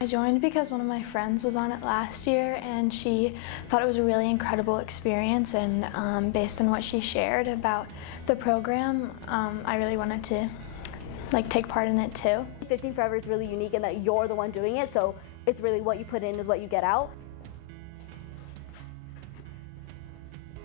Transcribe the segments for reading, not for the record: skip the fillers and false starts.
I joined because one of my friends was on it last year and she thought it was a really incredible experience, and based on what she shared about the program, I really wanted to take part in it too. 15 Forever is really unique in that you're the one doing it, so it's really what you put in is what you get out.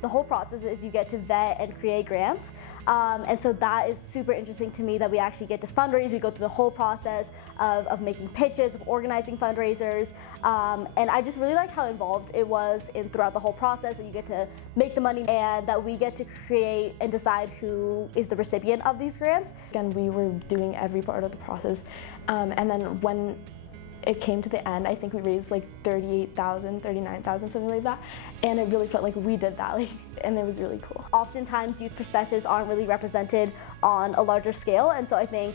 The whole process is you get to vet and create grants, and so that is super interesting to me that we actually get to fundraise. We go through the whole process of making pitches, of organizing fundraisers, and I just really liked how involved it was throughout the whole process, that you get to make the money and that we get to create and decide who is the recipient of these grants. Again, we were doing every part of the process, and then when it came to the end, I think we raised like $38,000, $39,000, something like that, and it really felt like we did that, and it was really cool. Oftentimes, youth perspectives aren't really represented on a larger scale, and so I think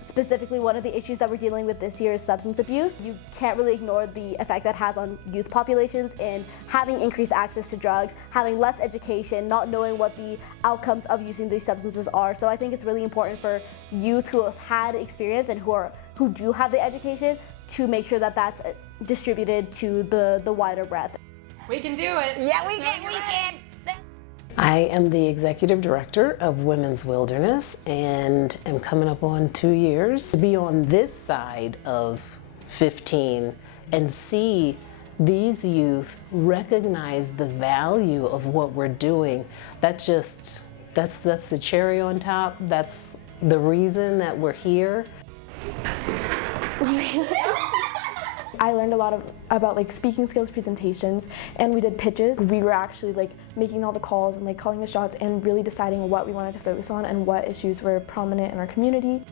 specifically one of the issues that we're dealing with this year is substance abuse. You can't really ignore the effect that has on youth populations in having increased access to drugs, having less education, not knowing what the outcomes of using these substances are. So I think it's really important for youth who have had experience and who do have the education to make sure that that's distributed to the wider breadth. We can do it. Yeah, we can. I am the executive director of Women's Wilderness and am coming up on 2 years. To be on this side of 15 and see these youth recognize the value of what we're doing, that's the cherry on top. That's the reason that we're here. I learned a lot about speaking skills, presentations, and we did pitches. We were actually making all the calls and calling the shots and really deciding what we wanted to focus on and what issues were prominent in our community.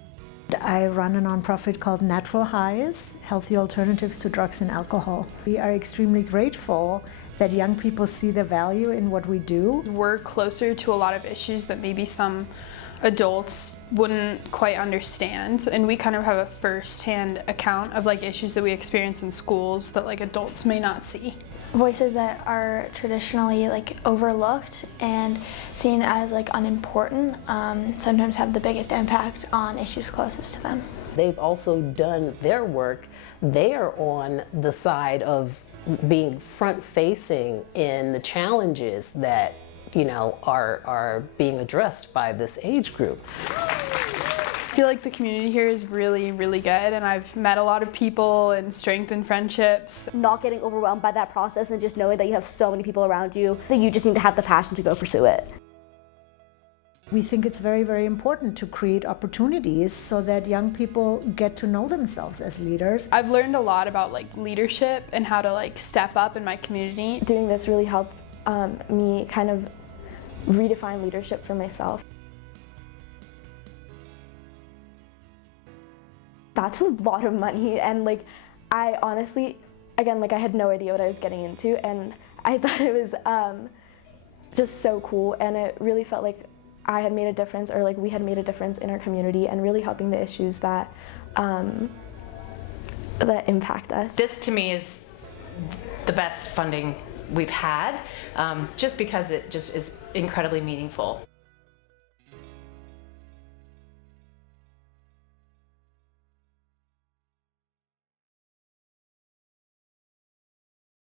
I run a nonprofit called Natural Highs, Healthy Alternatives to Drugs and Alcohol. We are extremely grateful that young people see the value in what we do. We're closer to a lot of issues that maybe some adults wouldn't quite understand, and we kind of have a first-hand account of issues that we experience in schools that adults may not see. Voices that are traditionally overlooked and seen as unimportant sometimes have the biggest impact on issues closest to them. They've also done their work. They are on the side of being front-facing in the challenges that are being addressed by this age group. I feel like the community here is really, really good, and I've met a lot of people and strengthened friendships. Not getting overwhelmed by that process and just knowing that you have so many people around you, that you just need to have the passion to go pursue it. We think it's very, very important to create opportunities so that young people get to know themselves as leaders. I've learned a lot about leadership and how to step up in my community. Doing this really helped me kind of redefine leadership for myself. That's a lot of money, and I honestly, again, I had no idea what I was getting into, and I thought it was just so cool, and it really felt like I had made a difference, or we had made a difference in our community and really helping the issues that that impact us. This to me is the best funding we've had, just because it just is incredibly meaningful.